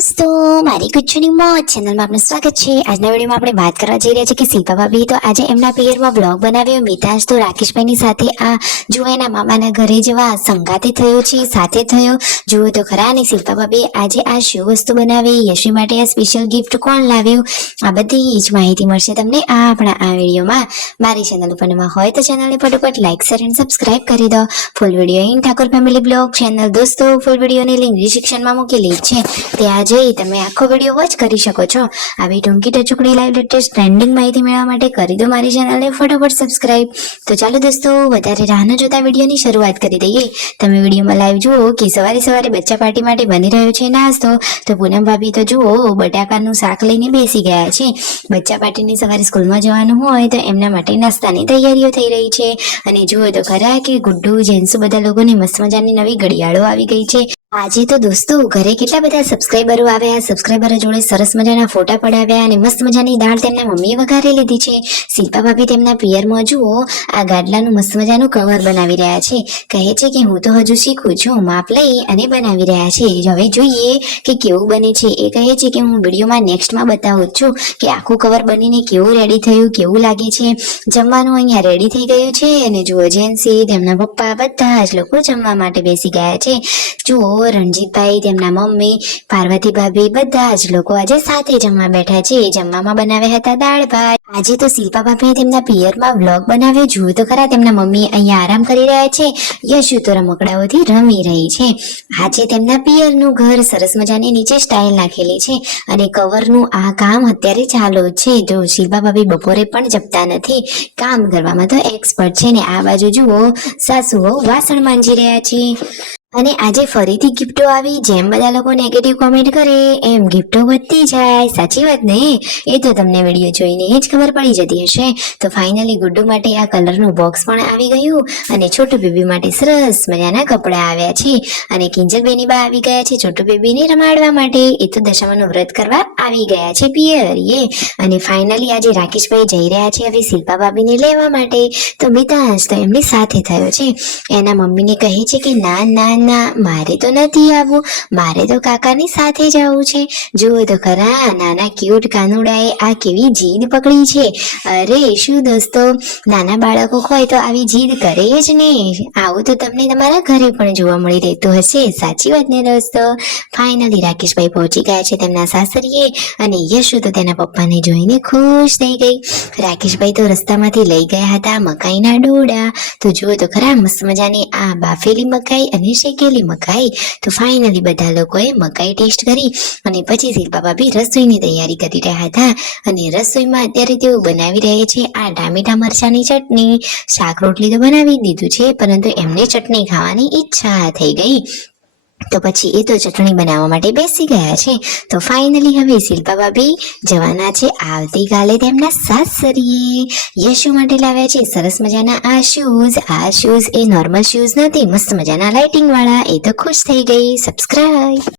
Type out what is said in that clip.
दोस्तों मारी गुज्जुनी मौज चैनल में आपનું સ્વાગત છે। આજના વિડિયોમાં આપણે વાત કરવા જઈ રહ્યા છીએ કે શિલ્પા ભાભી તો આજે એમના પિયરમાં બ્લોગ બનાવ્યો। મિતાંશ તો રાકેશભાઈની સાથે આ જો એના મામાના ઘરે જવા સંગાતે થયો છે, સાથે થયો જુઓ તો ખરા। અને શિલ્પા ભાભી આજે આ શું વસ્તુ બનાવી, યશવી માટે આ સ્પેશિયલ ગિફ્ટ કોણ લાવ્યું, આ બધી જ માહિતી મળશે તમને આપણા આ વિડિયોમાં। મારી ચેનલ ઉપર નવા હોય તો ચેનલને ફટાફટ લાઈક શેર અને સબસ્ક્રાઇબ કરી દો। Full video in Thakor family blog channel દોસ્તો ફૂલ વિડિયોની લિંક ડિસ્ક્રિપ્શનમાં મૂકેલી છે, ત્યાં જઈ તમે આખો વિડિયો વોચ કરી શકો છો। આવી ટૂંકી ટચુકડી લાઈવ લેટેસ્ટ ટ્રેન્ડિંગ માહિતી મેળવવા માટે કરી દો મારી ચેનલને ફટાફટ સબસ્ક્રાઇબ। તો ચાલો દોસ્તો વધારે રાહ ન જોતા વિડિયોની શરૂઆત કરી દઈએ। તમે વિડિયોમાં લાઈવ જુઓ કે સવારે સવારે બચ્ચા પાર્ટી માટે બની રહ્યો છે નાસ્તો। તો પૂનમ ભાભી તો જુઓ બટાકાનું શાક લઈને બેસી ગયા છે। બચ્ચા પાર્ટીની સવારે સ્કૂલમાં જવાનું હોય તો એમના માટે નાસ્તાની તૈયારીઓ થઈ રહી છે। અને જુઓ તો ખરા કે ગુડ્ડુ જેન્સુ બધા લોકોની મસ્ત મજાની નવી ઘડિયાળો આવી ગઈ છે। આજે તો દોસ્તો ઘરે કેટલા બધા સબસ્ક્રાઇબરો આવ્યા, સબસ્ક્રાઇબરો જોડે સરસ મજાના ફોટા પડાવ્યા અને મસ્ત મજાની દાળ તેમના મમ્મીએ વઘારી લીધી છે। શિલ્પા ભાભી તેમના પિયરમાં જુઓ આ ગાડલાનું મસ્ત મજાનું કવર બનાવી રહ્યા છે। કહે છે કે હું તો હજુ શીખું છું, માપ લઈ અને બનાવી રહ્યા છે, હવે જોઈએ કે કેવું બને છે। એ કહે છે કે હું વિડીયોમાં નેક્સ્ટમાં બતાવું છું કે આખું કવર બનીને કેવું રેડી થયું, કેવું લાગે છે। જમવાનું અહીંયા રેડી થઈ ગયું છે અને જુઓ જેન્સી તેમના પપ્પા બધા જ લોકો જમવા માટે બેસી ગયા છે। જુઓ રણજીતભાઈ તેમના મમ્મી પાર્વતી ભાભી બધા જ લોકો આજે સાથે જમવા બેઠા છે। જમવામાં બનાવ્યા હતા દાળ ભાત। આજે તો શિલ્પા ભાભીએ તેમના પિયરમાં વ્લોગ બનાવ્યો, જુઓ તો ખરા તેમના મમ્મી અહીંયા આરામ કરી રહ્યા છે, યશુ તો રમકડાઓથી રમી રહી છે। આજે તેમના પિયરનું ઘર સરસ મજાની નીચે સ્ટાઇલ નાખેલી છે અને કવરનું આ કામ અત્યારે ચાલુ છે। તો શિલ્પા ભાભી બપોરે પણ જપતા નથી, કામ કરવામાં તો એક્સપર્ટ છે ને। આ બાજુ જુઓ સાસુઓ વાસણ માંજી રહ્યા છે। અને આજે ફરીથી ગિફ્ટો આવી, જેમ બધા લોકો નેગેટિવ કોમેન્ટ કરે એમ ગિફ્ટો વધતી જાય, સાચી વાત ને? એ તો તમને વિડીયો જોઈને જ ખબર પડી જતી હશે। તો ફાઇનલી ગુડ્ડુ માટે આ કલરનું બોક્સ પણ આવી ગયું અને છોટુ બેબી માટે સરસ મજાના કપડા આવ્યા છે। અને કિંજલ બેની બા આવી ગયા છે છોટુ બેબીને રમાડવા માટે, એ તો દશામાનું વ્રત કરવા આવી ગયા છે પિયરીએ। અને ફાઇનલી આજે રાકેશભાઈ જઈ રહ્યા છે હવે શિલ્પા ભાભીને લેવા માટે। તો મિતાંશ તો એમની સાથે થયો છે, એના મમ્મીને કહે છે કે ના ના ના મારે તો નથી આવવું, મારે તો કાકાની સાથે જ આવવું છે। જુઓ તો ખરા નાના ક્યુટ કાનુડાએ આ કેવી જીદ પકડી છે। અરે શું દોસ્તો, નાના બાળકો હોય તો આવી જીદ કરે જ ને। આવું તો તમને તમારા ઘરે પણ જોવા મળી રહેતું હશે, સાચી વાત ને દોસ્તો? ફાઇનલી રાકેશભાઈ પહોંચી ગયા છે તેમના સાસરીએ અને યશુ તો તેના પપ્પાને જોઈને ખુશ થઈ ગઈ। રાકેશભાઈ તો રસ્તામાંથી લઈ ગયા હતા મકાઈના ડોડા। તો જુઓ તો ખરા મસ્ત મજાની આ બાફેલી મકાઈ અને શેકેલી મકાઈ। તો ફાઇનલી બધા લોકોએ મકાઈ ટેસ્ટ કરી અને પછી શિલ્પા ભાભી રસોઈની તૈયારી કરી રહ્યા હતા। અને રસોઈમાં અત્યારે તેઓ બનાવી રહ્યા છે આ ટામેટા મરચાની ચટણી। શાક રોટલી તો બનાવી દીધું છે, પરંતુ એમને ચટણી ખાવાની ઈચ્છા થઈ ગઈ, તો પછી એ તો ચટણી બનાવવા માટે બેસી ગયા છે। તો ફાઇનલી હવે શિલ્પા ભાભી જવાના છે આવતીકાલે તેમના સાસરીએ। યશુ માટે લાવ્યા છે સરસ મજાના આ શૂઝ। આ શૂઝ એ નોર્મલ શૂઝ નથી, મસ્ત મજાના લાઇટિંગ વાળા। એ તો ખુશ થઈ ગઈ। સબસ્ક્રાઇબ।